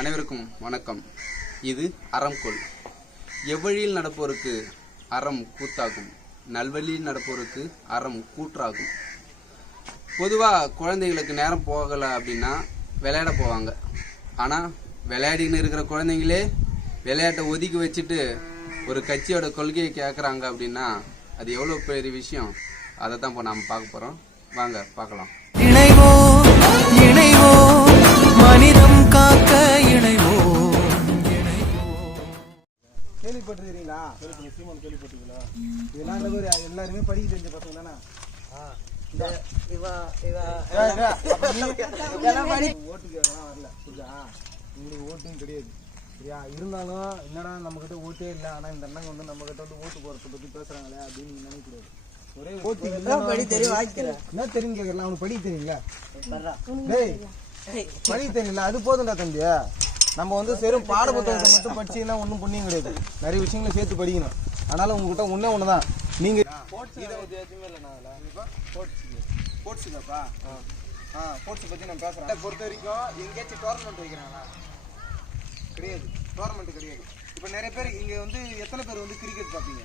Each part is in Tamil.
அனைவருக்கும் வணக்கம். இது அறம்கோள். எவ்வழியில் நடப்போருக்கு அறம் கூத்தாகும், நல்வழியில் நடப்போருக்கு அறம் கூற்றாகும். பொதுவாக குழந்தைகளுக்கு நேரம் போகலை அப்படின்னா விளையாட போவாங்க. ஆனால் விளையாடின்னு இருக்கிற குழந்தைங்களே விளையாட்டை ஒதுக்கி வச்சுட்டு ஒரு கட்சியோட கொள்கையை கேட்குறாங்க அப்படின்னா அது எவ்வளோ பெரிய விஷயம். அதை தான் இப்போ நாம் பார்க்க போகிறோம். வாங்க பார்க்கலாம். மனிதம் காக்க இணைவோ. கேள்விப்பட்டிருக்கீங்களா? சீமான் கேள்விப்பட்டிருக்கீங்களா? இதெல்லாம் இந்த மாதிரி எல்லாருமே படிக்க தெரிஞ்ச பசங்க தானே. ஓட்டுக்கு அதெல்லாம் வரல, புரியுதா? உங்களுக்கு ஓட்டும் கிடையாது, சரியா? இருந்தாலும் என்னடா நம்ம கிட்ட ஓட்டே இல்லை, ஆனால் இந்த அண்ணங்க வந்து நம்ம கிட்ட வந்து ஓட்டு போறதை பத்தி பேசுறாங்களே அப்படின்னு நீங்க நினைக்கூடாது. ஒரே ஓட்டு என்ன தெரியும் கேட்கலாம். அவனுக்கு படிக்க தெரியுங்களா? படிக்க தெரியல, அது போதும்டா தம்பி. நம்ம வந்து வெறும் பாட புத்தகத்தை மட்டும் படிச்சீங்கன்னா ஒன்றும் புண்ணியம் கிடையாது. நிறைய விஷயங்களை சேர்த்து படிக்கணும். அதனால உங்ககிட்ட ஒன்று தான். நீங்க ஸ்போர்ட்ஸுக்காப்பா ஸ்போர்ட்ஸ் பற்றி நான் பேசுகிறேன். பொறுத்த வரைக்கும் எங்கேயாச்சும் டோர்னமெண்ட் வைக்கிறாங்களா? கிடையாது, டோர்னமெண்ட் கிடையாது. இப்போ நிறைய பேர் இங்கே வந்து எத்தனை பேர் வந்து கிரிக்கெட் பார்ப்பீங்க?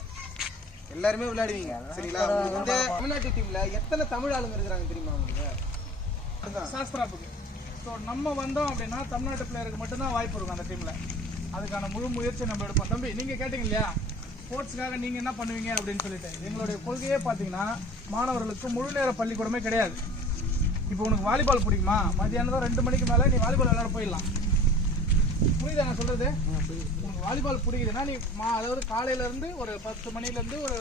எல்லாருமே விளையாடுவீங்க, சரிங்களா? உங்களுக்கு வந்து தமிழ்நாட்டு டீம்ல எத்தனை தமிழ் ஆளுங்க இருக்கிறாங்க தெரியுமா உங்களுக்கு? சாஸ்திராப்புக்கு. ஸோ நம்ம வந்தோம் அப்படின்னா தமிழ்நாட்டு பிளேயருக்கு மட்டும்தான் வாய்ப்பு இருக்கும் அந்த டீமில். அதுக்கான முழு முயற்சி நம்ம எடுப்போம். தம்பி, நீங்கள் கேட்டீங்க இல்லையா ஸ்போர்ட்ஸுக்காக நீங்கள் என்ன பண்ணுவீங்க அப்படின்னு சொல்லிட்டு. எங்களுடைய கொள்கையே பார்த்தீங்கன்னா மாணவர்களுக்கு முழு நேர பள்ளிக்கூடமே கிடையாது. இப்போ உனக்கு வாலிபால் பிடிக்குமா? மதியானம் 2 மணிக்கு மேலே நீ வாலிபால் விளையாட போயிடலாம். புரியுதா நான் சொல்கிறது? உனக்கு வாலிபால் பிடிக்குதுன்னா நீ அதாவது காலையிலேருந்து ஒரு 10 மணிலேருந்து ஒரு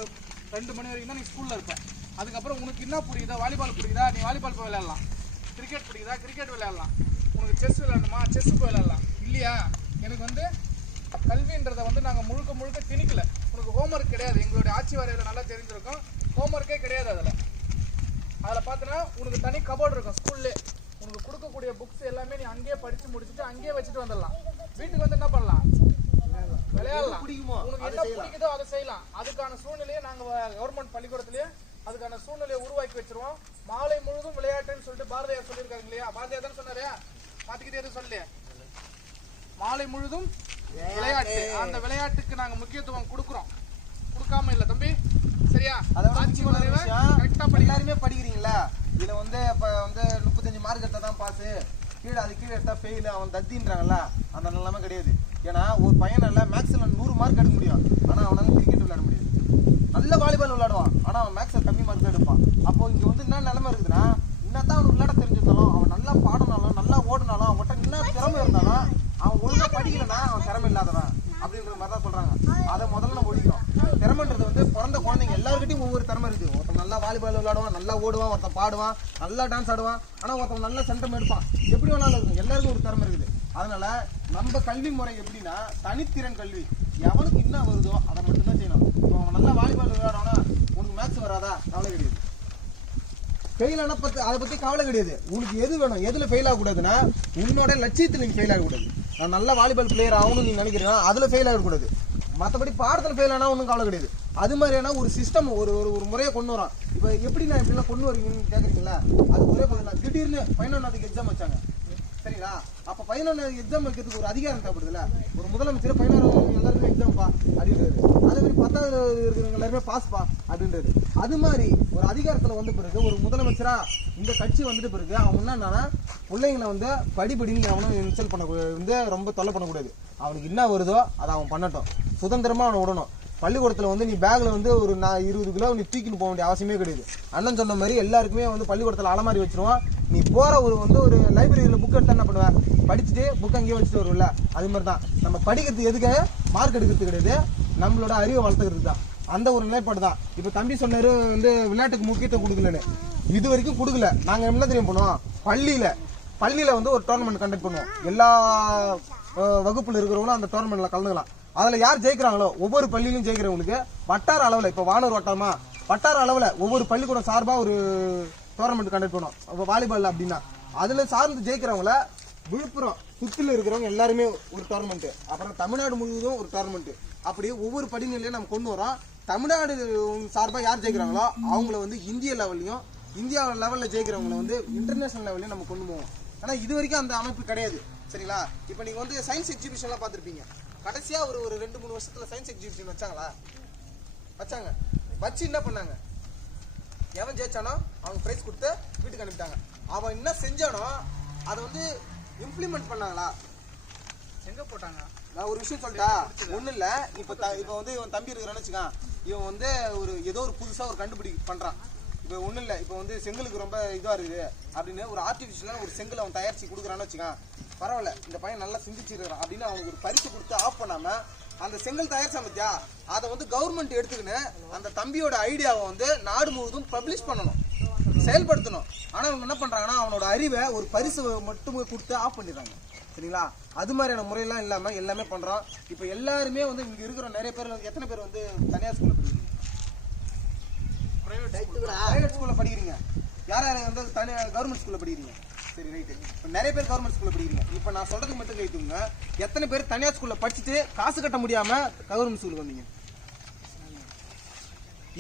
2 மணி வரைக்கும் தான் நீ ஸ்கூலில் இருப்ப. அதுக்கப்புறம் உனக்கு என்ன பிடிக்குதா? வாலிபால் பிடிக்குதா? நீ வாலிபால் போய் விளையாடலாம். கிரிக்கெட் பிடிக்குதா? கிரிக்கெட் விளையாடலாம். உனக்கு செஸ் விளையாடணுமா? செஸ் போய் விளையாடலாம். இல்லையா? எனக்கு வந்து கல்வின்றதை வந்து நாங்கள் முழுக்க திணிக்கல. உனக்கு ஹோம்ஒர்க் கிடையாது. எங்களுடைய ஆட்சி வரையில் நல்லா தெரிஞ்சிருக்கும். ஹோம்ஒர்க்கே கிடையாது. அதில் பார்த்தோன்னா உனக்கு தனி கபோர்டு இருக்கும் ஸ்கூல்லே. உனக்கு கொடுக்கக்கூடிய புக்ஸ் எல்லாமே நீ அங்கேயே படித்து முடிச்சுட்டு அங்கேயே வச்சுட்டு வந்துடலாம். வீட்டுக்கு வந்து என்ன பண்ணலாம்? விளையாடலாம். உனக்கு என்ன பிடிக்குதோ அதை செய்யலாம். அதுக்கான சூழ்நிலையை நாங்கள் கவர்மெண்ட் பள்ளிக்கூடத்திலேயே அதுக்கான சூழ்நிலையை உருவாக்கி வச்சிருவோம். மாலை முழுதும் விளையாட்டுன்னு சொல்லிட்டு பாரதியார் சொல்லியிருக்காங்க இல்லையா? பாரதியார் தான் சொன்னாரு, மாத்திக்கிட்டே எதுவும் சொல்லலையே. மாலை முழுதும் விளையாட்டு, அந்த விளையாட்டுக்கு நாங்கள் முக்கியத்துவம் கொடுக்குறோம். கொடுக்காம இல்லை தம்பி, சரியா? எல்லாருமே படிக்கிறீங்களா? இதுல வந்து இப்ப வந்து 35 மார்க் எடுத்தா தான் பாஸ், கீழே எடுத்தா ஃபெயில், அவன் தத்தின்றாங்கல்ல. அந்த நிலைமை கிடையாது. ஏன்னா ஒரு பையனால மேக்ஸ்ல 100 மார்க் எடுக்க முடியும், ஆனா அவனால கிரிக்கெட் விளையாட முடியாது. நல்ல வாலிபால் விளையாடுவான், ஆனா அவன் மேக்ஸ்ல கம்மி மார்க் தான் எடுப்பான். அப்போ இங்க வந்து என்ன நிலைமை இருக்குதுன்னா, என்னதான் அவனுக்கு விளையாட தெரிஞ்சிருந்தாலும், அவன் நல்லா பாடினாலும் நல்லா ஓடினாலும், அவன்கிட்ட என்ன திறமை இருந்தாலும், அவன் ஒழுங்கா படிக்கலன்னா அவன் திறமை இல்லாதவன் அப்படின்ற மாதிரி தான் சொல்றாங்க. அதை முதல்ல நம்ம ஒழிக்கிறோம். திறமைன்றது வந்து பிறந்த குழந்தைங்க எல்லாருக்கிட்டையும் ஒவ்வொரு திறமை இருக்குது. ஒருத்தன் நல்லா வாலிபால் விளையாடுவான், நல்லா ஓடுவான், ஒருத்தன் பாடுவான், நல்லா டான்ஸ் ஆடுவான், ஆனால் ஒருத்தன் நல்ல சென்டம் எடுப்பான். எப்படி வேணாலும் இருக்கும், எல்லாருக்கும் ஒரு திறமை இருக்குது. அதனால நம்ம கல்வி முறை எப்படின்னா தனித்திறன் கல்வி. எவனுக்கு என்ன வருதோ அதை மட்டும்தான் செய்யணும். இப்போ அவன் நல்லா வாலிபால் விளையாடுவானா உனக்கு மேக்ஸ் வராதா? கவலை கிடையாது. ஃபெயில் ஆனா அதை பற்றி கவலை கிடையாது. உனக்கு எது வேணும், எதில் ஃபெயில் ஆகக்கூடாதுன்னா உன்னோட லட்சியத்தில் நீங்கள் ஃபெயில் ஆகக்கூடாது. நான் நல்ல வாலிபால் பிளேயர் ஆகணும்னு நீங்கள் நினைக்கிறீங்கன்னா அதில் ஃபெயில் ஆகக்கூடாது. மற்றபடி பாடத்தில் ஃபெயில் ஆனால் ஒன்றும் கவலை கிடையாது. அது மாதிரியான ஒரு சிஸ்டம் ஒரு ஒரு முறையை கொண்டு வரோம். இப்போ எப்படி நான் இப்படிலாம் கொண்டு வரீங்கன்னு கேட்குறீங்களா? அது ஒரே பண்ணலாம். திடீர்னு 11வது எக்ஸாம் வச்சாங்க, சரிங்களா? அப்போ 11வது எக்ஸாம் வைக்கிறதுக்கு ஒரு அதிகாரம் தேவைப்படுதுல்ல. ஒரு முதலமைச்சர் 11வது எல்லாருமே எக்ஸாம்ப்பா அப்படின்றது. அதே மாதிரி 10வது இருக்கிறவங்க எல்லாருமே பாஸ்பா அப்படின்றது. அது மாதிரி ஒரு அதிகாரத்தில் வந்த பிறகு ஒரு முதலமைச்சரா இந்த கட்சி வந்துட்டு பிறகு அவன் என்னன்னா பிள்ளைங்களை வந்து படிப்படின்னு அவனும் இன்சல்ட் பண்ண வந்து ரொம்ப தொல்லை பண்ணக்கூடாது. அவனுக்கு என்ன வருதோ அதை அவன் பண்ணட்டும். சுதந்திரமா அவனை விடணும். பள்ளிக்கூடத்தில் வந்து நீ பேக்ல வந்து ஒரு 20 கிலோ நீ தூக்கின்னு போக வேண்டிய அவசியமே கிடையாது. அண்ணன் சொன்ன மாதிரி எல்லாருக்குமே வந்து பள்ளிக்கூடத்தில் அலமாரி வச்சிருவான். நீ போற ஒரு லைப்ரரியில் புக் எடுத்தா என்ன பண்ணுவேன்? படிச்சுட்டு புக் அங்கேயே வச்சுட்டு வரும்ல. அது மாதிரி தான் நம்ம படிக்கிறது எதுக்காக? மார்க் எடுக்கிறது கிடையாது, நம்மளோட அறிவை வளர்த்துக்கிறது தான். அந்த ஒரு நிலைப்பாடு தான். இப்போ தம்பி சொன்னாரு வந்து விளையாட்டுக்கு முக்கியத்துவம் கொடுக்கலன்னு. இது வரைக்கும் கொடுக்கல. நாங்கள் என்ன தெரியும் பண்ணுவோம்? பள்ளியில வந்து ஒரு டோர்னமெண்ட் கண்டக்ட் பண்ணுவோம். எல்லா வகுப்புல இருக்கிறவங்களும் அந்த டோர்னமெண்ட்ல கலந்துக்கலாம். அதுல யார் ஜெயிக்கிறாங்களோ ஒவ்வொரு பள்ளியிலும் ஜெயிக்கிறவங்களுக்கு வட்டார அளவில், இப்போ வானூர் வட்டாரமா வட்டார அளவில் ஒவ்வொரு பள்ளிக்கூடம் சார்பாக ஒரு டோர்னமெண்ட் கண்டக்ட் பண்ணுவோம். இப்போ வாலிபால் அப்படின்னா அதில் சார்ந்து ஜெயிக்கிறவங்கள விழுப்புரம் சுற்றில் இருக்கிறவங்க எல்லாருமே ஒரு டோர்னமெண்ட்டு, அப்புறம் தமிழ்நாடு முழுவதும் ஒரு டோர்னமெண்ட்டு, அப்படி ஒவ்வொரு படிநிலையும் நம்ம கொண்டு வரோம். தமிழ்நாடு சார்பாக யார் ஜெயிக்கிறாங்களோ அவங்கள வந்து இந்திய லெவல்லையும், இந்தியா லெவலில் ஜெயிக்கிறவங்களை வந்து இன்டர்நேஷனல் லெவல்லையும் நம்ம கொண்டு போவோம். ஆனால் இது வரைக்கும் அந்த அமைப்பு கிடையாது. சரிங்களா? இப்போ நீங்க வந்து சயின்ஸ் எக்ஸிபிஷன்லாம் பார்த்துருப்பீங்க. கடைசியா ஒரு 2-3 வருஷத்துல சயின்ஸ் எக்ஸிபிஷன் வச்சாங்களா? வச்சாங்க. வச்சு என்ன பண்ணாங்க? எவன் ஜெயிச்சானோ அவங்க பிரைஸ் கொடுத்து வீட்டுக்கு அனுப்பிட்டாங்க. அவன் என்ன செஞ்சானோ அதை வந்து இம்ப்ளிமெண்ட் பண்ணாங்களா? எங்க போட்டாங்க? நான் ஒரு விஷயம் சொல்லிட்டா, ஒன்றும் இல்லை. இப்போ வந்து இவன் தம்பி இருக்கிறான்னு வச்சுக்கான், இவன் வந்து ஏதோ ஒரு புதுசாக ஒரு பண்ணுறான். இப்போ ஒன்றும் இல்லை, இப்போ வந்து செங்கலுக்கு ரொம்ப இதுவாக இருக்குது அப்படின்னு ஒரு ஆர்டிஃபிஷியலாக ஒரு செங்கல் அவன் தயாரித்து கொடுக்குறான்னு வச்சுக்கான், பரவாயில்ல இந்த பையன் நல்லா சிந்திச்சிருக்கிறான் அப்படின்னு அவனுக்கு ஒரு பரிசு கொடுத்து ஆஃப் பண்ணாமல் அந்த செங்கல் தயாரிச்சா பத்தியா அதை வந்து கவர்மெண்ட் எடுத்துக்கின்னு அந்த தம்பியோட ஐடியாவை வந்து நாடு முழுவதும் பப்ளிஷ் பண்ணணும், செயல்படுத்தணும். ஆனால் அவங்க என்ன பண்ணுறாங்கன்னா அவனோட அறிவை ஒரு பரிசு மட்டும் கொடுத்து ஆஃப் பண்ணிடுறாங்க. சரிங்களா? அது மாதிரியான முறையெல்லாம் இல்லாமல் எல்லாமே பண்ணுறோம். இப்போ எல்லாருமே வந்து இங்கே இருக்கிற நிறைய பேர் எத்தனை பேர் வந்து தனியார் ஸ்கூலில் படிக்கிறீங்க? பிரைவேட் ஸ்கூலில் படிக்கிறீங்க. யார் யார் வந்து கவர்மெண்ட் ஸ்கூலில் படிக்கிறீங்க? சரி, ரைட்டு. இப்போ நிறைய பேர் கவர்மெண்ட் ஸ்கூலில் படிக்கிறீங்க. இப்போ நான் சொல்கிறதுக்கு மட்டும் கேட்டுங்க, எத்தனை பேர் தனியார் ஸ்கூலில் படிச்சுட்டு காசு கட்ட முடியாமல் கவர்மெண்ட் ஸ்கூலுக்கு வந்தீங்க?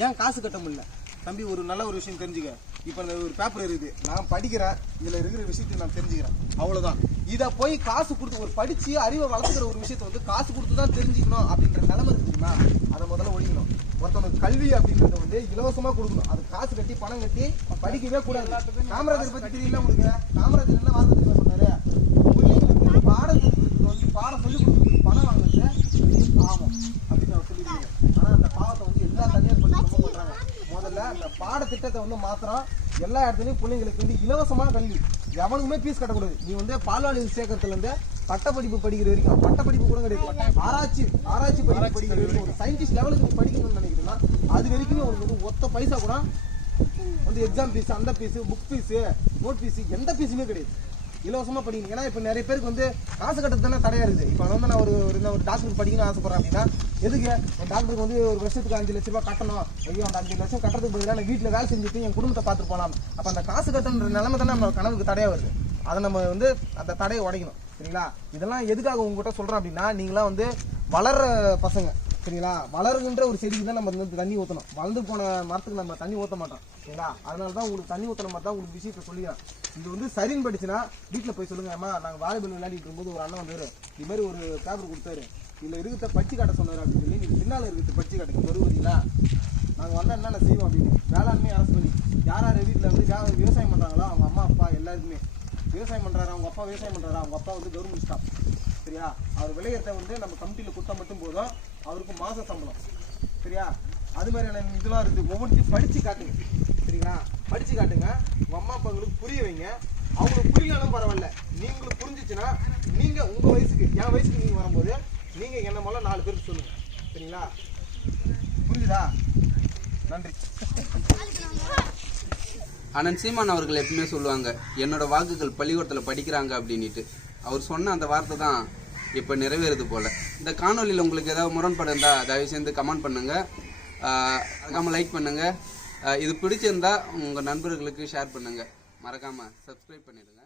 ஏன் காசு கட்ட முடியல? தம்பி ஒரு நல்ல ஒரு விஷயம் தெரிஞ்சுக்க. இப்போ இந்த ஒரு பேப்பர் இருக்குது, நான் படிக்கிறேன், இதில் இருக்கிற விஷயத்தை நான் தெரிஞ்சுக்கிறேன், அவ்வளோதான். இதை போய் காசு கொடுத்து ஒரு படித்து அறிவை வளர்த்துக்கிற ஒரு விஷயத்தை வந்து காசு கொடுத்து தான் தெரிஞ்சுக்கணும் அப்படின்ற நிலைமை இருக்குதுன்னா அதை முதல்ல ஒழிக்கணும். ஒருத்தவனுக்கு கல்வி அப்படின்றத வந்து இலவசமாக கொடுக்கணும். அது காசு கட்டி பணம் கட்டி படிக்கவே கூடாது. காமராஜர் பற்றி தெரியல உங்களுக்கு? காமராஜர் என்ன வார்த்தை தெரியுமா சொன்னாரு? பிள்ளைங்களுக்கு பாடம் சொல்லிக்கிறதுக்கு வந்து பாடம் சொல்லிக் கொடுக்குறதுக்கு பணம் வாங்குறது பாவம் அப்படின்னு அவர் சொல்லியிருக்காங்க. ஆனால் அந்த பாவத்தை வந்து எல்லா தனியார் பள்ளி ரொம்ப பண்ணுறாங்க. முதல்ல அந்த பாடத்திட்டத்தை வந்து மாத்திரம் எல்லா இடத்துலையும் பிள்ளைங்களுக்கு வந்து இலவசமாக கல்வி, எவனுக்குமே ஃபீஸ் கட்டக்கூடாது. நீ வந்து பால்வாடி சேர்க்கறதுலேருந்து பட்டப்படிப்பு படிக்கிற வரைக்கும், பட்டப்படிப்பு கூட கிடையாது, ஆராய்ச்சி படிப்பு படிக்கிற வரைக்கும், ஒரு சயின்டிஸ்ட் லெவலுக்கு நீ படிக்கணும்னு நினைக்கிறீங்கன்னா அது வரைக்குமே உனக்கு வந்து ஒத்த பைசா கூட வந்து எக்ஸாம் ஃபீஸ், அந்த fees, book fees, note fees, எந்த ஃபீஸுமே கிடையாது. இலவசமாக படிக்கணும். ஏன்னா இப்போ நிறைய பேருக்கு வந்து காசு கட்டுறது தானே தடையாக இருக்குது. இப்போ வந்து நான் ஒரு டாக்டருக்கு படிக்கணும்னு ஆசைப்பட்றேன் அப்படின்னா எதுக்கு ஒரு டாக்டருக்கு வந்து ஒரு வருஷத்துக்கு 5 லட்ச ரூபா கட்டணும்? ஐயோ அந்த 5 லட்சம் கட்டுறதுக்கு பதிலாக நான் வீட்டில் வேலை செஞ்சுட்டு என் குடும்பத்தை பார்த்துட்டு போகலாம். அப்போ அந்த காசு கட்டுன்ற நிலைமை தானே நம்ம கனவுக்கு தடையாக வருது. அதை நம்ம வந்து அந்த தடையை உடைக்கணும். சரிங்களா? இதெல்லாம் எதுக்காக உங்ககிட்ட சொல்கிறேன் அப்படின்னா, நீங்களாம் வந்து வளர்ற பசங்க. சரிங்களா? வளருகின்ற ஒரு செடிக்கு தான் நம்ம வந்து தண்ணி ஊற்றணும். வளர்ந்து போன மரத்துக்கு நம்ம தண்ணி ஊற்ற மாட்டோம். சரிங்களா? அதனால தான் உங்களுக்கு தண்ணி ஊற்றுற மாதிரி தான் உங்களுக்கு விஷயத்தை சொல்லிக்கிறேன். இது வந்து சரின்னு படிச்சுன்னா வீட்டில் போய் சொல்லுங்க, அம்மா நாங்கள் வாலிபால் விளையாடிட்டு இருக்கும்போது ஒரு அண்ணன் வந்தார், இது மாதிரி ஒரு பேப்பர் கொடுத்தாரு, இதில் இருக்கிறத படிச்சு காட்ட சொன்னார் அப்படின்னு சொல்லி, நீங்கள் பின்னால் இருக்கிறத படிச்சு காட்டுங்க, வருவீங்களா? நாங்கள் வந்தால் என்னென்ன செய்வோம் அப்படின்னு. வேளாண்மை அரசு பண்ணி யார் யார் வீட்டில் வந்து விவசாயம் பண்ணுறாங்களோ அவங்க அம்மா அப்பா எல்லாருக்குமே விவசாயம் பண்ணுறாரு. அவங்க அப்பா விவசாயம் பண்ணுறாரு, அவங்க அப்பா வந்து கவர்மெண்ட் ஸ்டாஃப். சரியா? அவர் விளையிறத வந்து நம்ம கமிட்டியில் கொடுத்தா மட்டும் போதும், அவருக்கு மாத சம்பளம். சரியா? அது மாதிரியான இதெல்லாம் இருக்குது. ஒவ்வொன்றையும் படித்து காட்டுங்க. சரிங்களா? படித்து காட்டுங்க. உங்கள் அம்மா அப்பாங்களுக்கு புரிய வைங்க. அவங்களுக்கு புரியலனாலும் பரவாயில்ல, நீங்களுக்கு புரிஞ்சிச்சுன்னா நீங்கள் உங்கள் வயசுக்கு, என் வயசுக்கு நீங்கள் வரும்போது நீங்கள் என்ன மூலம் 4 பேருக்கு சொல்லுங்கள். சரிங்களா? புரிஞ்சுதா? நன்றி. அண்ணன் சீமான் அவர்கள் எப்பவுமே சொல்லுவாங்க, என்னோட வாக்குகள் பள்ளிக்கூடத்தில் படிக்கிறாங்க அப்படின்ட்டு. அவர் சொன்ன அந்த வார்த்தை தான் இப்போ நிறைவேறுது போல். இந்த காணொலியில் உங்களுக்கு ஏதாவது முரண்பாடு இருந்தால் தயவு செய்து கமெண்ட் பண்ணுங்கள், மறக்காமல் லைக் பண்ணுங்கள். இது பிடிச்சிருந்தா உங்கள் நண்பர்களுக்கு ஷேர் பண்ணுங்கள், மறக்காமல் சப்ஸ்கிரைப் பண்ணிடுங்க.